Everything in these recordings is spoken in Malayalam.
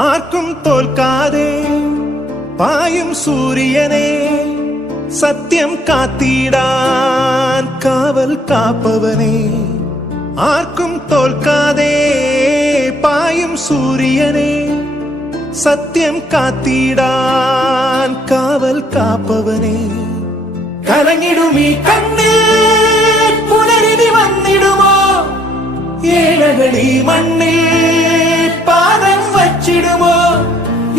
ആർക്കും തോൽക്കാതെ പായും സൂര്യനെ സത്യം കാത്തിടാൻ കാവൽ കാപ്പവനെ. ആർക്കും തോൽക്കാതെ പായും സൂര്യനെ സത്യം കാത്തിടാൻ കാവൽ കാപ്പവനെ. കലങ്ങിടുമീ കണ്ണിൽ പുലരിനി വന്നിടുമോ? ഏഴകളീ മണ്ണിൽ പാദം വച്ചിടുമോ?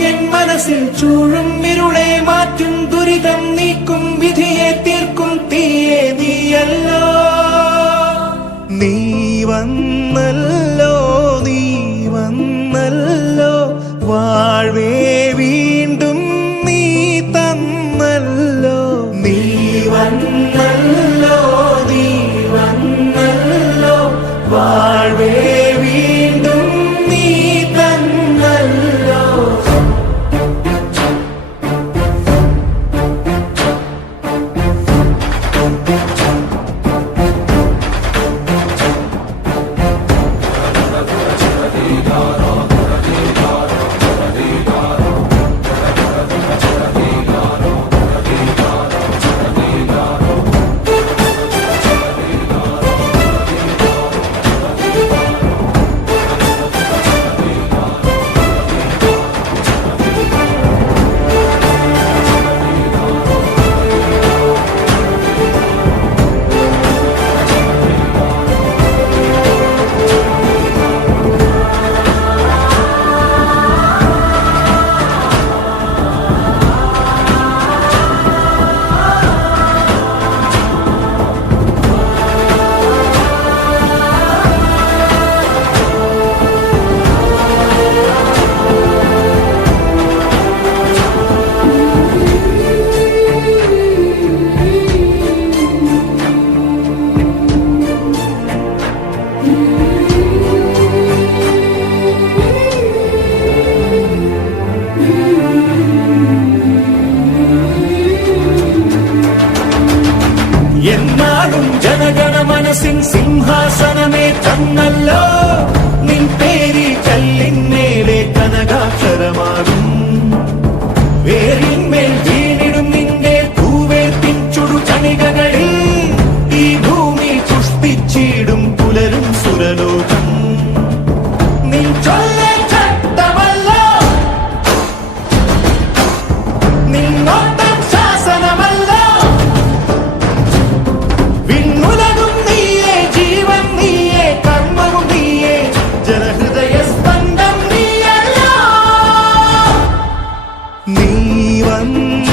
എൻ മനസ്സിൽ ചൂഴും ഇരുളെ മാറ്റും ദുരിതം നീക്കും വിധിയെ തീർക്കും തീയെ നീയല്ലോ. നീ വന്നല്ലോ, നീ വന്നല്ലോ, വാഴ്വേ വീണ്ടും നീ തന്നല്ലോ. നീ വന്നല്ലോ, നീ വന്നല്ലോ, വാഴ്വേ വീണ്ടും നീ തന്നല്ലോ. എന്നാലും ജനഗണ മനസ്സിൻ സിംഹാസനമേ തന്നല്ലോ. നിൻ പേരി കല്ലിന്മേലെ കനകാക്ഷരമാകും. വേരിന്മേൽ വീണിടും നിന്റെ പൂവേർപ്പിൻ ചുടുകണികകളിൽ ഈ ഭൂമി പുഷ്പിച്ചിടും പുലരും സുരലോകം. നിൻ ചൊല്ലൽ ചട്ടമല്ലോ, നിന്നോട്ടം ശാസനമല്ലോ. വിണ്ണുലകും നീയേ, ജീവൻ നീയേ, കർമ്മവും നീയേ, ജനഹൃദയ സ്പന്ദം നീയല്ലോ. നീ വന്ന